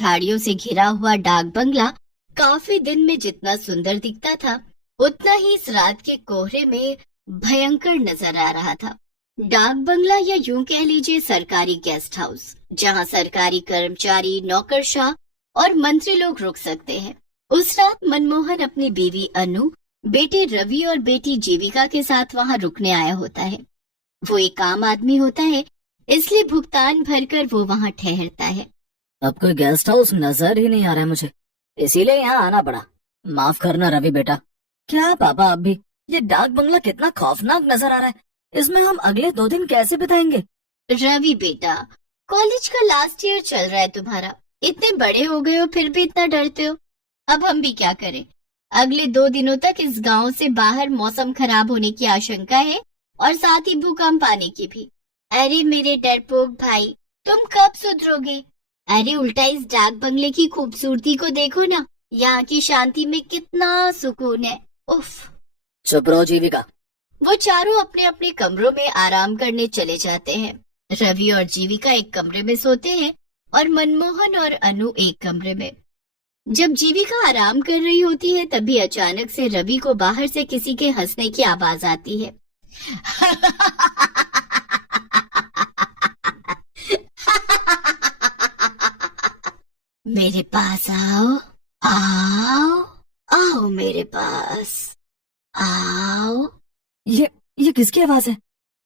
झाड़ियों से घिरा हुआ डाक बंगला काफी दिन में जितना सुंदर दिखता था, उतना ही इस रात के कोहरे में भयंकर नजर आ रहा था। डाक बंगला या यूं कह लीजिए सरकारी गेस्ट हाउस, जहां सरकारी कर्मचारी, नौकरशाह और मंत्री लोग रुक सकते हैं। उस रात मनमोहन अपनी बीवी अनु, बेटे रवि और बेटी जीविका के साथ वहां रुकने आया होता है। वो एक आम आदमी होता है, इसलिए भुगतान भरकर वो वहां ठहरता है। अब कोई गेस्ट हाउस नजर ही नहीं आ रहा है मुझे, इसीलिए यहाँ आना पड़ा। माफ करना रवि बेटा। क्या पापा, अब भी ये डाक बंगला कितना खौफनाक नजर आ रहा है। इसमें हम अगले 2 दिन कैसे बिताएंगे? रवि बेटा, कॉलेज का लास्ट ईयर चल रहा है तुम्हारा, इतने बड़े हो गए हो फिर भी इतना डरते हो। अब हम भी क्या करें, अगले 2 दिनों तक इस गांव से बाहर मौसम खराब होने की आशंका है और साथ ही भूकंप आने की भी। अरे मेरे डरपोक भाई, तुम कब सुधरोगे? अरे उल्टा इस डाक बंगले की खूबसूरती को देखो ना, यहाँ की शांति में कितना सुकून है। उफ। चुप रहो जीविका। वो चारों अपने अपने कमरों में आराम करने चले जाते हैं। रवि और जीविका एक कमरे में सोते हैं और मनमोहन और अनु एक कमरे में। जब जीविका आराम कर रही होती है, तभी अचानक से रवि को बाहर से किसी के हंसने की आवाज आती है। मेरे पास आओ, आओ, आओ मेरे पास आओ। ये किसकी आवाज है?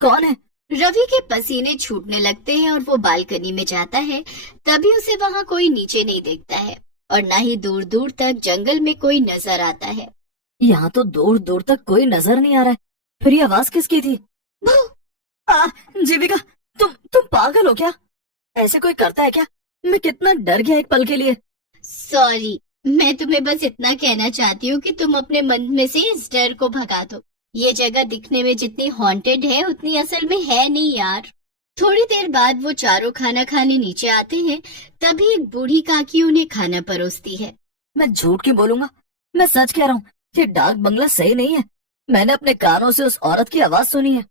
कौन है? रवि के पसीने छूटने लगते हैं और वो बालकनी में जाता है। तभी उसे वहाँ कोई नीचे नहीं दिखता है और न ही दूर दूर तक जंगल में कोई नजर आता है। यहाँ तो दूर दूर तक कोई नजर नहीं आ रहा है। फिर ये आवाज किसकी थी? जीविका, तुम पागल हो क्या? ऐसे कोई करता है क्या? मैं कितना डर गया एक पल के लिए। सॉरी, मैं तुम्हें बस इतना कहना चाहती हूँ कि तुम अपने मन में से इस डर को भगा दो। ये जगह दिखने में जितनी हॉन्टेड है उतनी असल में है नहीं यार। थोड़ी देर बाद वो चारों खाना खाने नीचे आते हैं। तभी एक बूढ़ी काकी उन्हें खाना परोसती है। मैं झूठ क्यों बोलूंगा, मैं सच कह रहा हूँ। ये डाक बंगला सही नहीं है। मैंने अपने कानों से उस औरत की आवाज सुनी है।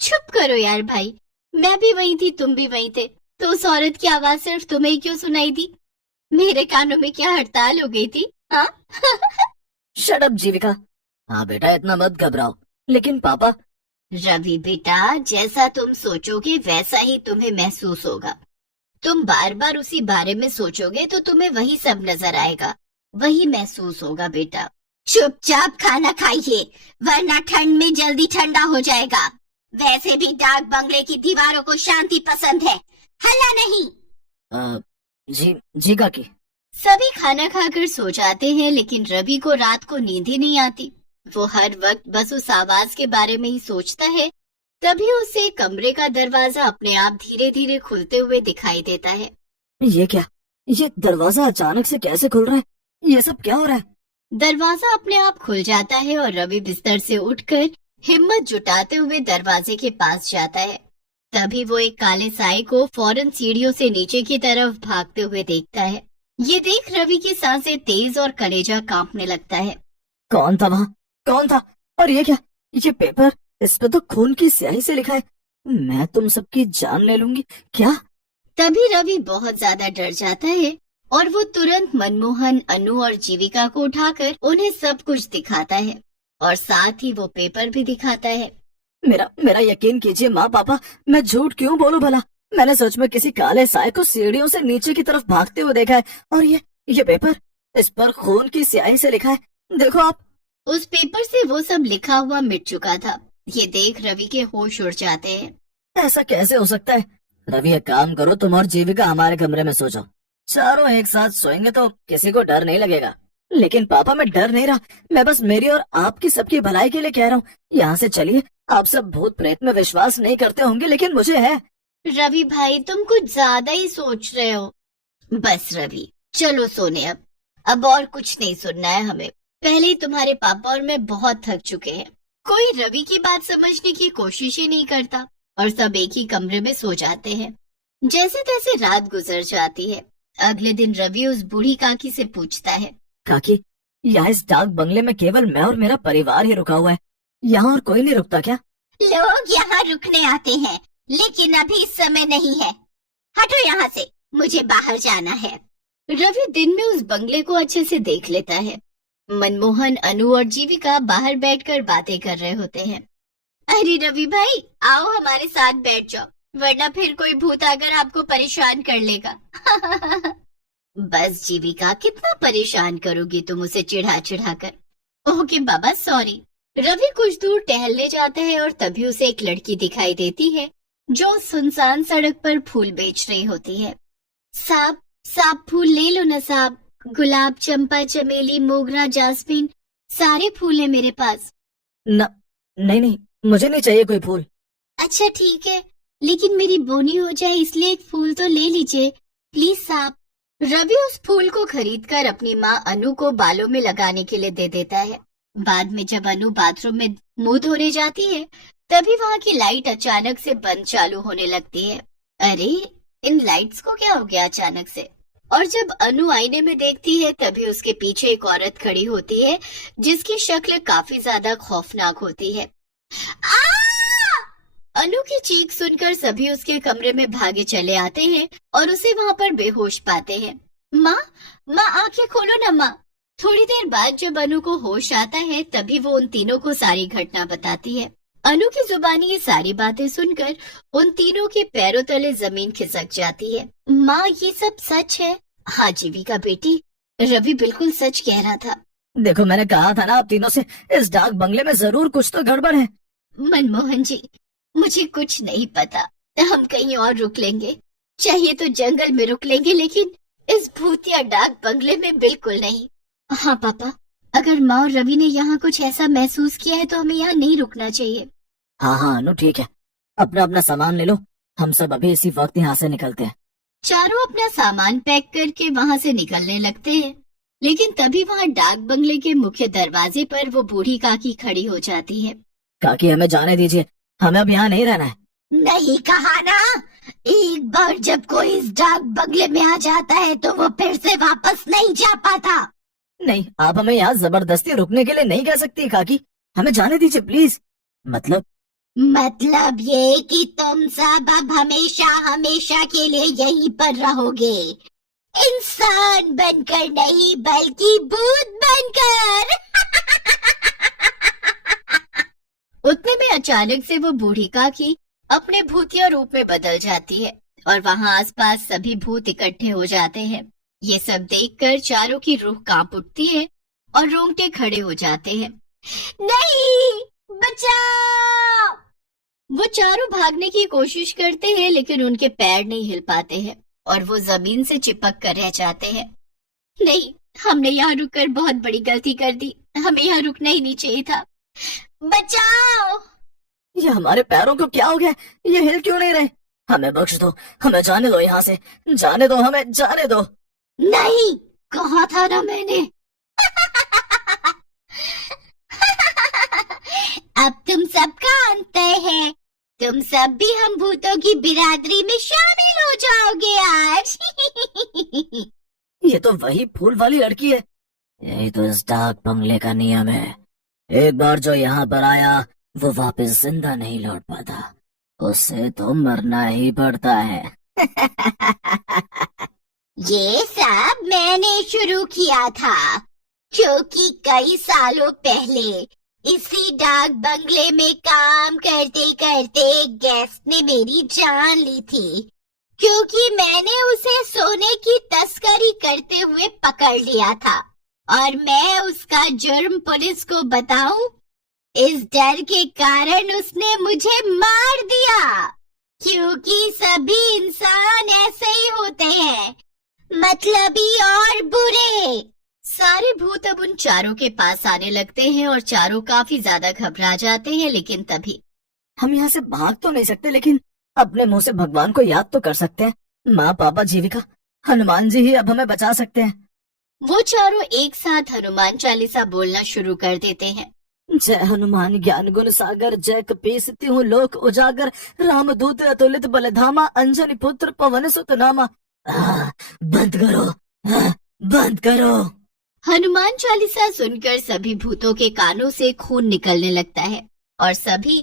चुप करो यार भाई, मैं भी वही थी, तुम भी वही थे, तो उस औरत की आवाज सिर्फ तुम्हें ही क्यों सुनाई दी? मेरे कानों में क्या हड़ताल हो गई थी? हाँ? शट अप जीविका। हाँ बेटा, इतना मत घबराओ। लेकिन पापा। रवि बेटा, जैसा तुम सोचोगे वैसा ही तुम्हें महसूस होगा। तुम बार बार उसी बारे में सोचोगे तो तुम्हें वही सब नजर आएगा, वही महसूस होगा बेटा। चुपचाप खाना खाइए, वरना ठंड में जल्दी ठंडा हो जाएगा। वैसे भी डाक बंगले की दीवारों को शांति पसंद है, हल्ला नहीं। जी काकी। सभी खाना खाकर सो जाते हैं, लेकिन रवि को रात को नींद ही नहीं आती। वो हर वक्त बस उस आवाज के बारे में ही सोचता है। तभी उसे कमरे का दरवाजा अपने आप धीरे धीरे खुलते हुए दिखाई देता है। ये क्या? ये दरवाजा अचानक से कैसे खुल रहा है? ये सब क्या हो रहा है? दरवाजा अपने आप खुल जाता है और रवि बिस्तर से उठकर हिम्मत जुटाते हुए दरवाजे के पास जाता है। तभी वो एक काले साए को फौरन सीढ़ियों से नीचे की तरफ भागते हुए देखता है। ये देख रवि की सांसें तेज और कलेजा कांपने लगता है। कौन था वहाँ? कौन था? और ये क्या? ये पेपर, इस पे तो खून की स्याही से लिखा है, मैं तुम सबकी जान ले लूंगी। क्या? तभी रवि बहुत ज्यादा डर जाता है और वो तुरंत मनमोहन, अनु और जीविका को उठाकर उन्हें सब कुछ दिखाता है और साथ ही वो पेपर भी दिखाता है। मेरा यकीन कीजिए माँ पापा, मैं झूठ क्यों बोलूं भला। मैंने सच में किसी काले साए को सीढ़ियों से नीचे की तरफ भागते हुए देखा है। और ये पेपर, इस पर खून की स्याही से लिखा है, देखो आप। उस पेपर से वो सब लिखा हुआ मिट चुका था। ये देख रवि के होश उड़ जाते हैं। ऐसा कैसे हो सकता है? रवि, एक काम करो, तुम और जीविका हमारे कमरे में सो जाओ। चारों एक साथ सोएंगे तो किसी को डर नहीं लगेगा। लेकिन पापा, मैं डर नहीं रहा, मैं बस मेरी और आपकी सबकी भलाई के लिए कह रहा हूँ। यहाँ से चलिए। आप सब भूत प्रेत में विश्वास नहीं करते होंगे, लेकिन मुझे है। रवि भाई, तुम कुछ ज्यादा ही सोच रहे हो। बस रवि, चलो सोने अब और कुछ नहीं सुनना है हमें। पहले ही तुम्हारे पापा और मैं बहुत थक चुके हैं। कोई रवि की बात समझने की कोशिश ही नहीं करता और सब एक ही कमरे में सो जाते हैं। जैसे तैसे रात गुजर जाती है। अगले दिन रवि उस बूढ़ी काकी से पूछता है, काकी, यहाँ इस डाक बंगले में केवल मैं और मेरा परिवार ही रुका हुआ है, यहाँ और कोई नहीं रुकता क्या? लोग यहाँ रुकने आते हैं, लेकिन अभी इस समय नहीं है। हटो यहाँ से, मुझे बाहर जाना है। रवि दिन में उस बंगले को अच्छे से देख लेता है। मनमोहन, अनु और जीविका बाहर बैठकर बातें कर रहे होते हैं। अरे रवि भाई, आओ हमारे साथ बैठ जाओ, वरना फिर कोई भूत आकर आपको परेशान कर लेगा। बस जीविका, कितना परेशान करोगी तुम उसे चिढ़ा चिढ़ा कर। ओके बाबा, सॉरी। रवि कुछ दूर टहलने जाता है और तभी उसे एक लड़की दिखाई देती है जो सुनसान सड़क पर फूल बेच रही होती है। साहब, साहब फूल ले लो ना साहब। गुलाब, चंपा, चमेली, मोगरा, जास्मीन, सारे फूल है मेरे पास। नहीं नहीं, मुझे नहीं चाहिए कोई फूल। अच्छा ठीक है, लेकिन मेरी बोनी हो जाए इसलिए एक फूल तो ले लीजिए प्लीज साहब। रवि उस फूल को खरीदकर अपनी माँ अनु को बालों में लगाने के लिए दे देता है। बाद में जब अनु बाथरूम में मुंह धोने जाती है, तभी वहाँ की लाइट अचानक से बंद चालू होने लगती है। अरे, इन लाइट्स को क्या हो गया अचानक से? और जब अनु आईने में देखती है, तभी उसके पीछे एक औरत खड़ी होती है जिसकी शक्ल काफी ज्यादा खौफनाक होती है। अनु की चीख सुनकर सभी उसके कमरे में भागे चले आते हैं और उसे वहाँ पर बेहोश पाते हैं। माँ, माँ आंखें खोलो ना माँ। थोड़ी देर बाद जब अनु को होश आता है, तभी वो उन तीनों को सारी घटना बताती है। अनु की जुबानी ये सारी बातें सुनकर उन तीनों के पैरों तले जमीन खिसक जाती है। माँ, ये सब सच है? हाँ जीविका बेटी, रवि बिल्कुल सच कह रहा था। देखो, मैंने कहा था ना आप तीनों से, इस डाक बंगले में जरूर कुछ तो गड़बड़ है। मनमोहन जी, मुझे कुछ नहीं पता, हम कहीं और रुक लेंगे, चाहिए तो जंगल में रुक लेंगे, लेकिन इस भूतिया डाक बंगले में बिल्कुल नहीं। हाँ पापा, अगर माँ और रवि ने यहाँ कुछ ऐसा महसूस किया है तो हमें यहाँ नहीं रुकना चाहिए। हाँ हाँ अनु, ठीक है, अपना अपना सामान ले लो, हम सब अभी इसी वक्त यहाँ से निकलते हैं। चारों अपना सामान पैक करके वहाँ से निकलने लगते हैं, लेकिन तभी वहाँ डाक बंगले के मुख्य दरवाजे पर वो बूढ़ी काकी खड़ी हो जाती है। काकी, हमें जाने दीजिए, हमें अब यहाँ नहीं रहना है। नहीं कहा ना, एक बार जब कोई इस डाक बंगले में आ जाता है तो वो फिर से वापस नहीं जा पाता। नहीं, आप हमें यहाँ जबरदस्ती रुकने के लिए नहीं कह सकती काकी, हमें जाने दीजिए प्लीज। मतलब ये कि तुम सब अब हमेशा हमेशा के लिए यहीं पर रहोगे, इंसान बनकर नहीं बल्कि भूत बनकर। उतने में अचानक से वो बूढ़ी काकी अपने भूतिया रूप में बदल जाती है और वहाँ आसपास सभी भूत इकट्ठे हो जाते हैं। ये सब देखकर चारों की रूह कांप उठती है और रोंगटे खड़े हो जाते हैं। नहीं, बचाओ! वो चारों भागने की कोशिश करते हैं, लेकिन उनके पैर नहीं हिल पाते हैं और वो जमीन से चिपक कर रह जाते हैं। नहीं, हमने यहाँ रुककर बहुत बड़ी गलती कर दी, हमें यहाँ रुकना ही नहीं चाहिए था। बचाओ! ये हमारे पैरों को क्या हो गया? ये हिल क्यों नहीं रहे? हमें बख्श दो, हमें जाने दो यहाँ से, जाने दो, हमें जाने दो। नहीं, कहा था ना मैंने। अब तुम सबका अंत है, तुम सब भी हम भूतों की बिरादरी में शामिल हो जाओगे आज। ये तो वही फूल वाली लड़की है। यही तो इस डाक बंगले का नियम है, एक बार जो यहाँ पर आया वो वापस जिंदा नहीं लौट पाता, उससे तो मरना ही पड़ता है। ये सब मैंने शुरू किया था, क्योंकि कई सालों पहले इसी डाक बंगले में काम करते करते एक गेस्ट ने मेरी जान ली थी, क्योंकि मैंने उसे सोने की तस्करी करते हुए पकड़ लिया था और मैं उसका जुर्म पुलिस को बताऊं, इस डर के कारण उसने मुझे मार दिया, क्योंकि सभी इंसान ऐसे ही होते हैं, मतलबी और बुरे। सारे भूत अब उन चारों के पास आने लगते हैं और चारों काफी ज्यादा घबरा जाते हैं, लेकिन तभी हम यहाँ से भाग तो नहीं सकते, लेकिन अपने मुंह से भगवान को याद तो कर सकते हैं। माँ, पापा, जीविका, हनुमान जी ही अब हमें बचा सकते हैं। वो चारों एक साथ हनुमान चालीसा बोलना शुरू कर देते हैं। जय हनुमान ज्ञान गुण सागर, जय कपीस तिहु लोक उजागर, रामदूत अतुलित बलधामा, अंजनी पुत्र पवन सुत नामा। बंद करो, बंद करो। हनुमान चालीसा सुनकर सभी भूतों के कानों से खून निकलने लगता है और सभी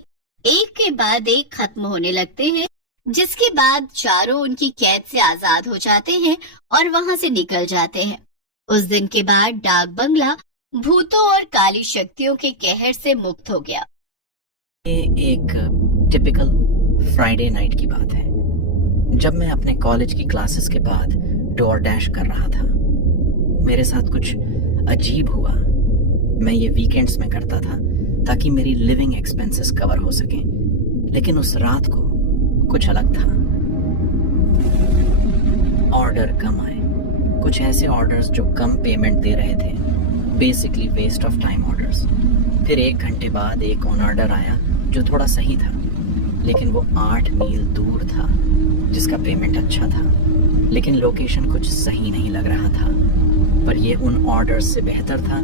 एक के बाद एक खत्म होने लगते हैं, जिसके बाद चारों उनकी कैद से आजाद हो जाते हैं और वहां से निकल जाते हैं। उस दिन के बाद डाक बंगला भूतों और काली शक्तियों के कहर से मुक्त हो गया। ये एक टिपिकल फ्राइडे नाइट की बात है, जब मैं अपने कॉलेज की क्लासेस के बाद डोर डैश कर रहा था। मेरे साथ कुछ अजीब हुआ। मैं ये वीकेंड्स में करता था ताकि मेरी लिविंग एक्सपेंसेस कवर हो सकें, लेकिन उस रात को कुछ अलग था। ऑर्डर कम आए, कुछ ऐसे ऑर्डर्स जो कम पेमेंट दे रहे थे, basically waste of time orders. फिर 1 घंटे बाद एक ऑन ऑर्डर आया जो थोड़ा सही था, लेकिन वो 8 मील दूर था, जिसका पेमेंट अच्छा था, लेकिन लोकेशन कुछ सही नहीं लग रहा था। पर ये उन ऑर्डर्स से बेहतर था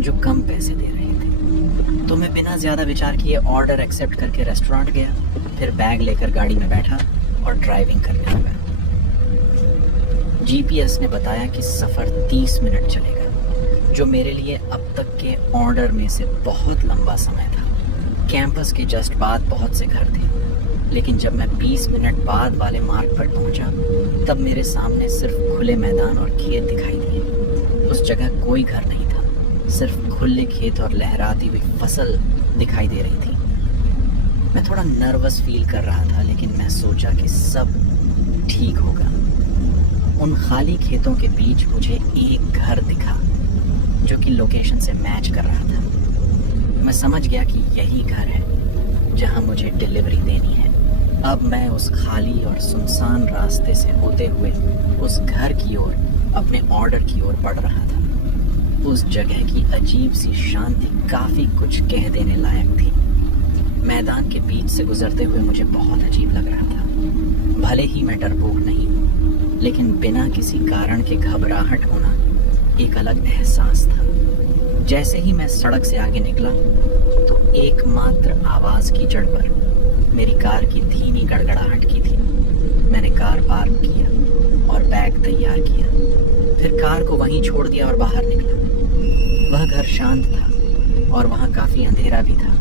जो कम पैसे दे रहे थे। तो मैं बिना ज़्यादा विचार किए ऑर्डर एक्सेप्ट करके रेस्टोरेंट गया, फिर बैग लेकर गाड़ी में बैठा और ड्राइविंग करने लगा। जीपीएस ने बताया कि सफ़र 30 मिनट चलेगा, जो मेरे लिए अब तक के ऑर्डर में से बहुत लंबा समय था। कैंपस के जस्ट बाद बहुत से घर थे, लेकिन जब मैं 20 मिनट बाद वाले मार्ग पर पहुंचा, तब मेरे सामने सिर्फ खुले मैदान और खेत दिखाई दिए। उस जगह कोई घर नहीं था, सिर्फ खुले खेत और लहराती हुई फसल दिखाई दे रही थी। मैं थोड़ा नर्वस फील कर रहा था, लेकिन मैं सोचा कि सब ठीक होगा। उन खाली खेतों के बीच मुझे एक घर दिखा जो कि लोकेशन से मैच कर रहा था। मैं समझ गया कि यही घर है जहां मुझे डिलीवरी देनी है। अब मैं उस खाली और सुनसान रास्ते से होते हुए उस घर की ओर, अपने ऑर्डर की ओर बढ़ रहा था। उस जगह की अजीब सी शांति काफी कुछ कह देने लायक थी। मैदान के बीच से गुजरते हुए मुझे बहुत अजीब लग रहा था। भले ही मैं डरपोक नहीं, लेकिन बिना किसी कारण के घबराहट होना एक अलग एहसास था। जैसे ही मैं सड़क से आगे निकला, तो एकमात्र आवाज कीचड़ पर मेरी कार की धीमी गड़गड़ाहट की थी। मैंने कार पार्क किया और बैग तैयार किया, फिर कार को वहीं छोड़ दिया और बाहर निकला। वह घर शांत था और वहाँ काफी अंधेरा भी था।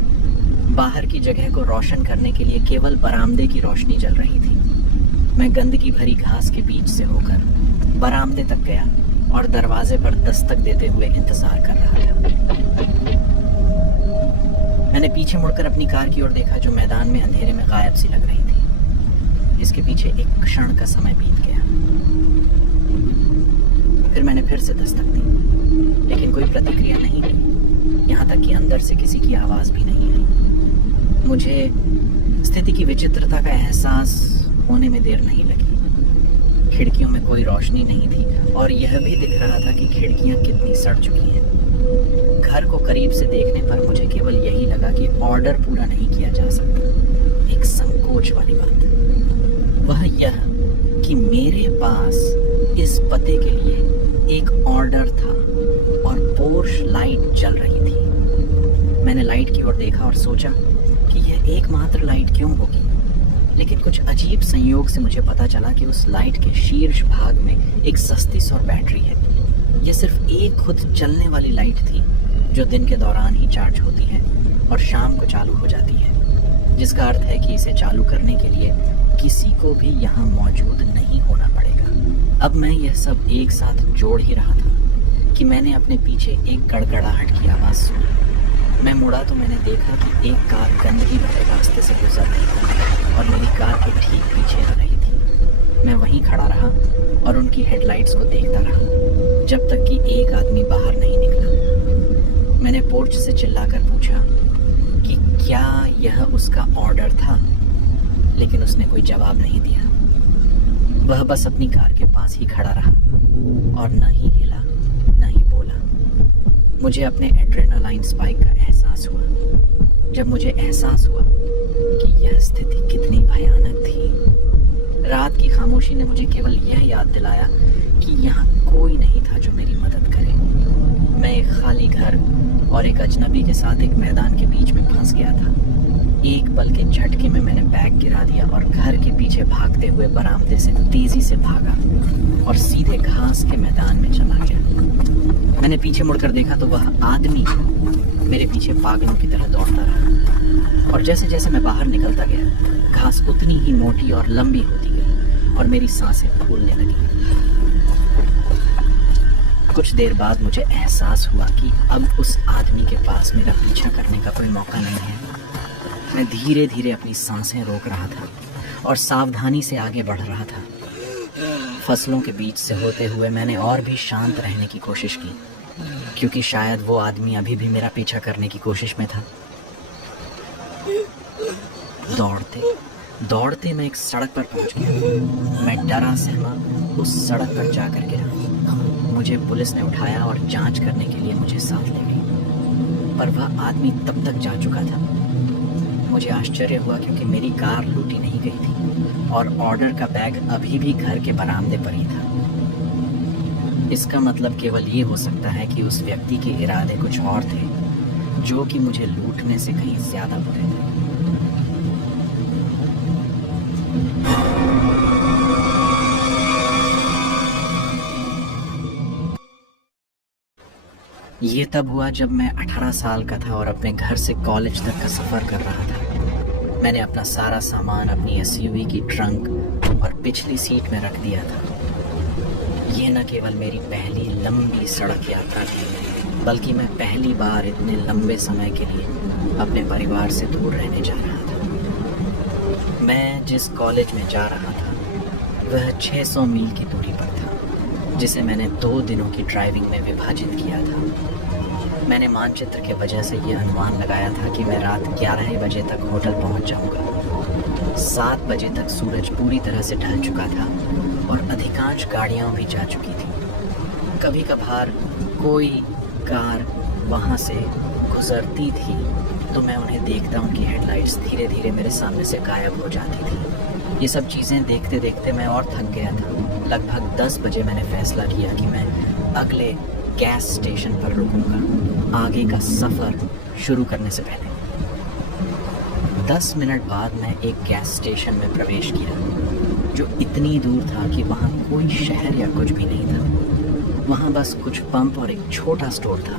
बाहर की जगह को रोशन करने के लिए केवल बरामदे की रोशनी जल रही थी। मैं गंदगी भरी घास के बीच से होकर बरामदे तक गया और दरवाजे पर दस्तक देते हुए इंतजार कर रहा था। मैंने पीछे मुड़कर अपनी कार की ओर देखा, जो मैदान में अंधेरे में गायब सी लग रही थी। इसके पीछे एक क्षण का समय बीत गया। फिर मैंने फिर से दस्तक दी, लेकिन कोई प्रतिक्रिया नहीं हुई। यहाँ तक कि अंदर से किसी की आवाज भी नहीं आई। मुझे स्थिति की विचित्रता का एहसास होने में देर नहीं लगी। खिड़कियों में कोई रोशनी नहीं थी और यह भी दिख रहा था कि खिड़कियां कितनी सड़ चुकी हैं। घर को करीब से देखने पर मुझे केवल यही लगा कि ऑर्डर पूरा नहीं किया जा सकता। एक संकोच वाली बात वह यह कि मेरे पास इस पते के लिए एक ऑर्डर था और पोर्श लाइट जल रही थी। मैंने लाइट की ओर देखा और सोचा कि यह एकमात्र लाइट क्यों होगी, लेकिन कुछ अजीब संयोग से मुझे पता चला कि उस लाइट के शीर्ष भाग में एक सस्ती सौर बैटरी है। यह सिर्फ एक खुद चलने वाली लाइट थी जो दिन के दौरान ही चार्ज होती है और शाम को चालू हो जाती है, जिसका अर्थ है कि इसे चालू करने के लिए किसी को भी यहाँ मौजूद नहीं होना पड़ेगा। अब मैं यह सब एक साथ जोड़ ही रहा था कि मैंने अपने पीछे एक गड़गड़ाहट की आवाज़ सुनी। मैं मुड़ा तो मैंने देखा कि एक कार गंदगी भरे रास्ते से गुजर रही थी और मेरी कार के ठीक पीछे आ रही थी। मैं वहीं खड़ा रहा और उनकी हेडलाइट्स को देखता रहा जब तक कि एक आदमी बाहर नहीं निकला। मैंने पोर्च से चिल्लाकर पूछा कि क्या यह उसका ऑर्डर था, लेकिन उसने कोई जवाब नहीं दिया। वह बस अपनी कार के पास ही खड़ा रहा और न ही हिला न ही बोला। मुझे अपने एड्रेनालाइन स्पाइक का एहसास हुआ जब मुझे एहसास हुआ कि यह स्थिति कितनी भयानक थी। रात की खामोशी ने मुझे केवल यह याद दिलाया कि यहाँ कोई नहीं था जो मेरी मदद करे। मैं एक खाली घर और एक अजनबी के साथ एक मैदान के बीच में फंस गया था। एक पल के झटके में मैंने बैग गिरा दिया और घर के पीछे भागते हुए बरामदे से तेजी से भागा और सीधे घास के मैदान में चला गया। मैंने पीछे मुड़कर देखा तो वह आदमी मेरे पीछे पागलों की तरह दौड़ता रहा और जैसे जैसे मैं बाहर निकलता गया, घास उतनी ही मोटी और लंबी होती गई और मेरी सांसें फूलने लगी। कुछ देर बाद मुझे एहसास हुआ कि अब उस आदमी के पास मेरा पीछा करने का कोई मौका नहीं है। मैं धीरे धीरे अपनी सांसें रोक रहा था और सावधानी से आगे बढ़ रहा था। फसलों के बीच से होते हुए मैंने और भी शांत रहने की कोशिश की, क्योंकि शायद वो आदमी अभी भी मेरा पीछा करने की कोशिश में था। दौड़ते दौड़ते मैं एक सड़क पर पहुंच गया। मैं डरा सहमा उस सड़क पर जाकर गिरा। मुझे पुलिस ने उठाया और जांच करने के लिए मुझे साथ ले गई, पर वह आदमी तब तक जा चुका था। मुझे आश्चर्य हुआ क्योंकि मेरी कार लूटी नहीं गई थी और ऑर्डर का बैग अभी भी घर के बरामदे पर ही था। इसका मतलब केवल ये हो सकता है कि उस व्यक्ति के इरादे कुछ और थे, जो कि मुझे लूटने से कहीं ज्यादा बुरे थे। ये तब हुआ जब मैं 18 साल का था और अपने घर से कॉलेज तक का सफ़र कर रहा था। मैंने अपना सारा सामान अपनी एसयूवी की ट्रंक और पिछली सीट में रख दिया था। ये न केवल मेरी पहली लंबी सड़क यात्रा थी, बल्कि मैं पहली बार इतने लंबे समय के लिए अपने परिवार से दूर रहने जा रहा था। मैं जिस कॉलेज में जा रहा था वह 600 मील की दूरी पर था, जिसे मैंने 2 दिनों की ड्राइविंग में विभाजित किया था। मैंने मानचित्र के वजह से ये अनुमान लगाया था कि मैं रात 11 बजे तक होटल पहुंच जाऊंगा। 7 बजे तक सूरज पूरी तरह से ढल चुका था और अधिकांश गाड़ियां भी जा चुकी थी। कभी कभार कोई कार वहां से गुजरती थी तो मैं उन्हें देखता, उनकी हेडलाइट्स धीरे धीरे मेरे सामने से गायब हो जाती थी। ये सब चीज़ें देखते देखते मैं और थक गया था। लगभग 10 बजे मैंने फैसला किया कि मैं अगले गैस स्टेशन पर रुकूंगा, आगे का सफ़र शुरू करने से पहले। 10 मिनट बाद मैं एक गैस स्टेशन में प्रवेश किया, जो इतनी दूर था कि वहाँ कोई शहर या कुछ भी नहीं था। वहाँ बस कुछ पंप और एक छोटा स्टोर था।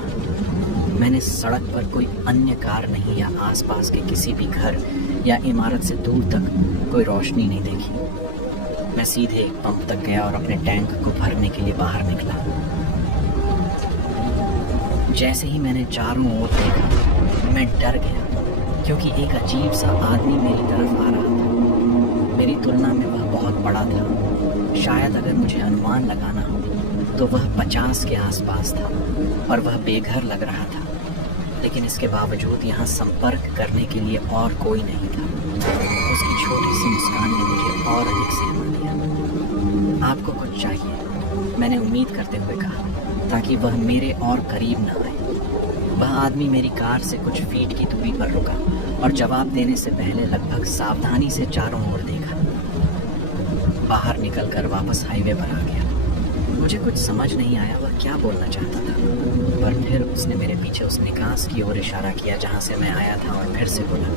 मैंने सड़क पर कोई अन्य कार नहीं या आसपास के किसी भी घर या इमारत से दूर तक कोई रोशनी नहीं देखी। मैं सीधे एक पंप तक गया और अपने टैंक को भरने के लिए बाहर निकला। जैसे ही मैंने चारों ओर देखा, मैं डर गया, क्योंकि एक अजीब सा आदमी मेरी तरफ आ रहा था। मेरी तुलना में वह बहुत बड़ा था। शायद अगर मुझे अनुमान लगाना हो तो वह 50 के आसपास था और वह बेघर लग रहा था। लेकिन इसके बावजूद यहाँ संपर्क करने के लिए और कोई नहीं था। उसकी छोटी सी मुस्कान ने मुझे और अधिक सहमा दिया। आपको कुछ चाहिए? मैंने उम्मीद करते हुए कहा, ताकि वह मेरे और करीब न आए। वह आदमी मेरी कार से कुछ फीट की दूरी पर रुका और जवाब देने से पहले लगभग सावधानी से चारों ओर देखा। बाहर निकलकर वापस हाईवे पर आ गया। मुझे कुछ समझ नहीं आया वह क्या बोलना चाहता था, पर फिर उसने मेरे पीछे उस निकास की ओर इशारा किया जहां से मैं आया था और फिर से बोला,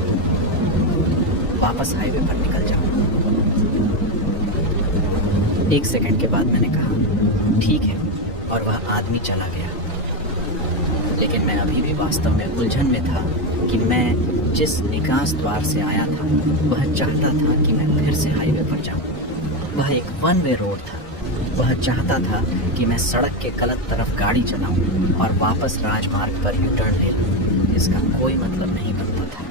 वापस हाईवे पर निकल जाओ। 1 सेकंड के बाद मैंने कहा, ठीक है, और वह आदमी चला गया। लेकिन मैं अभी भी वास्तव में उलझन में था कि मैं जिस निकास द्वार से आया था वह चाहता था कि मैं फिर से हाईवे पर जाऊं। वह एक 1 वे रोड था। वह चाहता था कि मैं सड़क के गलत तरफ गाड़ी चलाऊं और वापस राजमार्ग पर यू टर्न ले लूं। इसका कोई मतलब नहीं बनता था।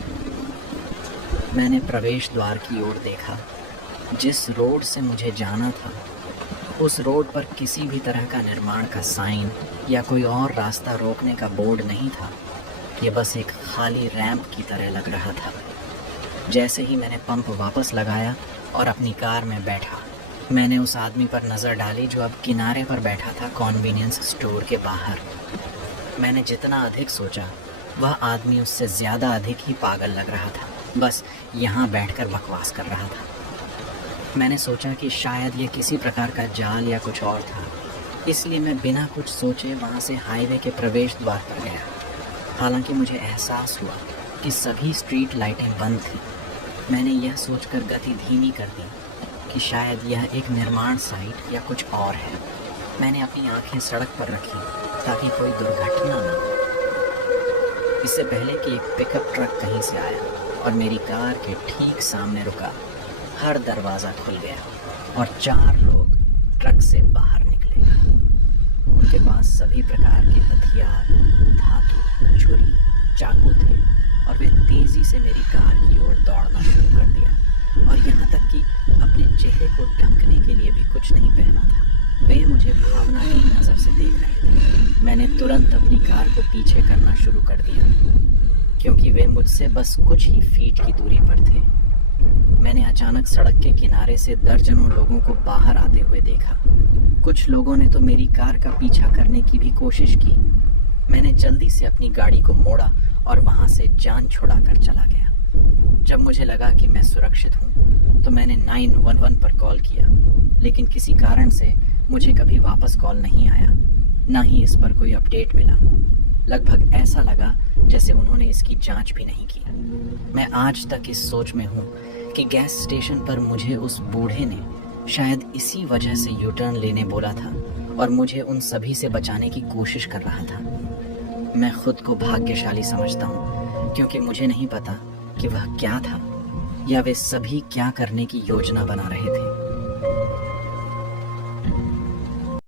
मैंने प्रवेश द्वार की ओर देखा। जिस रोड से मुझे जाना था उस रोड पर किसी भी तरह का निर्माण का साइन या कोई और रास्ता रोकने का बोर्ड नहीं था। ये बस एक खाली रैंप की तरह लग रहा था। जैसे ही मैंने पंप वापस लगाया और अपनी कार में बैठा, मैंने उस आदमी पर नज़र डाली जो अब किनारे पर बैठा था कॉन्वीनियंस स्टोर के बाहर। मैंने जितना अधिक सोचा, वह आदमी उससे ज़्यादा अधिक ही पागल लग रहा था। बस यहाँ बैठकर बकवास कर रहा था। मैंने सोचा कि शायद ये किसी प्रकार का जाल या कुछ और था, इसलिए मैं बिना कुछ सोचे वहाँ से हाईवे के प्रवेश द्वार पर गया। हालांकि मुझे एहसास हुआ कि सभी स्ट्रीट लाइटें बंद थीं। मैंने यह सोचकर गति धीमी कर दी कि शायद यह एक निर्माण साइट या कुछ और है। मैंने अपनी आंखें सड़क पर रखी ताकि कोई दुर्घटना न हो। इससे पहले कि एक पिकअप ट्रक कहीं से आया और मेरी कार के ठीक सामने रुका, हर दरवाजा खुल गया और 4 लोग ट्रक से बाहर निकले। उनके पास सभी प्रकार के हथियार, धातु, छुरी, चाकू थे और वे तेजी से मेरी कार की ओर दौड़ना शुरू कर दिया और यहाँ तक कि अपने चेहरे को ढकने के लिए भी कुछ नहीं पहना था। वे मुझे भावनाहीन नजर से देख रहे थे। मैंने तुरंत अपनी कार को पीछे करना शुरू कर दिया क्योंकि वे मुझसे बस कुछ ही फीट की दूरी पर थे। मैंने अचानक सड़क के किनारे से दर्जनों लोगों को बाहर आते हुए देखा। कुछ लोगों ने तो मेरी कार का पीछा करने की भी कोशिश की। मैंने जल्दी से अपनी गाड़ी को मोड़ा और वहां से जान छुड़ा कर चला गया। जब मुझे लगा कि मैं सुरक्षित हूं, तो मैंने 911 पर कॉल किया, लेकिन किसी कारण से मुझे कभी वापस कॉल नहीं आया, ना ही इस पर कोई अपडेट मिला। लगभग ऐसा लगा जैसे उन्होंने इसकी जांच भी नहीं की। मैं आज तक इस सोच में हूँ कि गैस स्टेशन पर मुझे उस बूढ़े ने शायद इसी वजह से यू टर्न लेने बोला था और मुझे उन सभी से बचाने की कोशिश कर रहा था। मैं खुद को भाग्यशाली समझता हूँ क्योंकि मुझे नहीं पता कि वह क्या था या वे सभी क्या करने की योजना बना रहे थे।